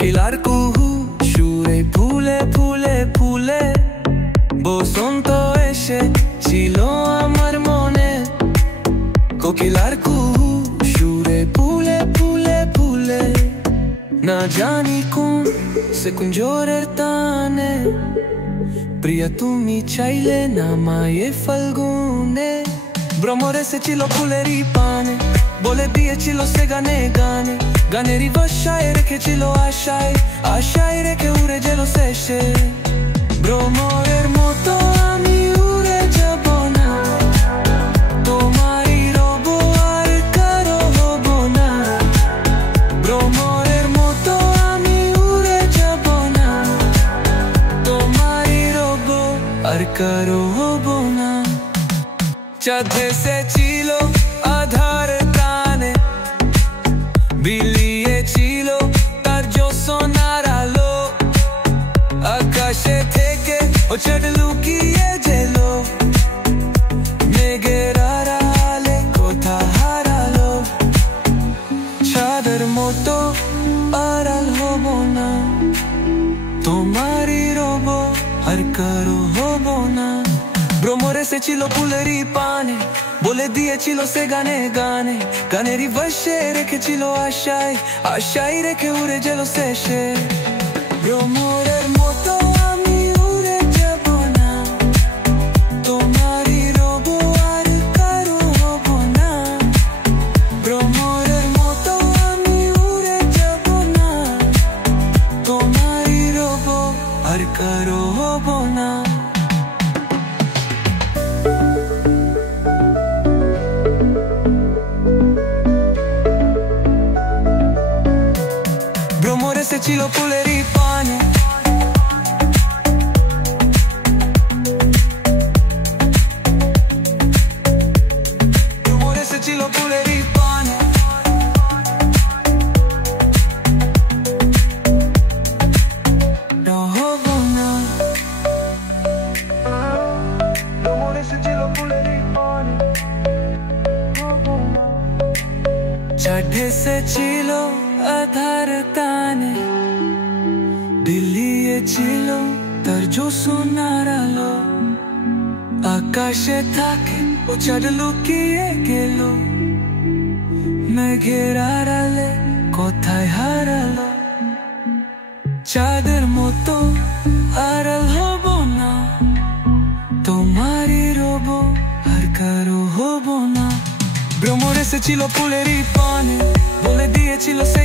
কোকিলার কুহু সুরে ফুলে ফুলে ফুলে বসন্ত এসে ছিল আমার মনে। কোকিলার কুহু সুরে ফুলে ফুলে ফুলে না জানি কোন সে কুঞ্জরের টানে প্রিয়া তুমি চাইলে নামায়ে ফাল্গুনে। ভ্রমর এসেছিল ফুলেরই পানে, বলে দিয়েছিল সে গানে গানে, গানেরই ভাষায় রেখেছিল আশায়, আশায় রেখে উড়ে গেল শেষে। ভ্রমরের মতো আমি উড়ে যাব না, তোমারই রব আর কারো হব না। ভ্রমরের মতো আমি উড়ে যাব না, তোমারই রব আর কারো হব না। চাঁদ এসেছিল আধার টানে, বিলিয়েছিল তার জ্যোৎস্নার আলো, আকাশে থেকে ও চাঁদ লুকিয়ে গেল, মেঘের আড়ালে কোথা হারালো। চাঁদের মতো আড়াল হব না, তোমারই রব আর কারো হব না। ভ্রমর এসেছিল ফুলেরই পানে, বলে দিয়েছিল সে গানে গানে, গানেরই ভাষে রেখেছিল আশায়, আশায় রেখে উড়ে গেল শেষে। ভ্রমরের মতো আমি উড়ে যাব না, তোমারই রব আর কারো হব না। ভ্রমরের মতো আমি উড়ে যাব না, তোমারই রব আর কারো হব না। ভ্রমর এসেছিল ফুলেরই পানে, ভ্রমর এসেছিল ফুলেরই পানে, হব না। ভ্রমর এসেছিল ফুলেরই পানে, হব না। চাঁদ এসেছিল আধার টানে, বিলিয়েছিল তার জ্যোৎস্নার আলো, আকাশে থাকে ও চাঁদ লুকিয়ে গেল, মেঘের আড়ালে কোথায় হারালো। চাঁদের মতো আড়াল হব না, তোমারই রব আর কারো হব না। ভ্রমর এসেছিল ফুলেরই পানে, বলে দিয়েছিল সে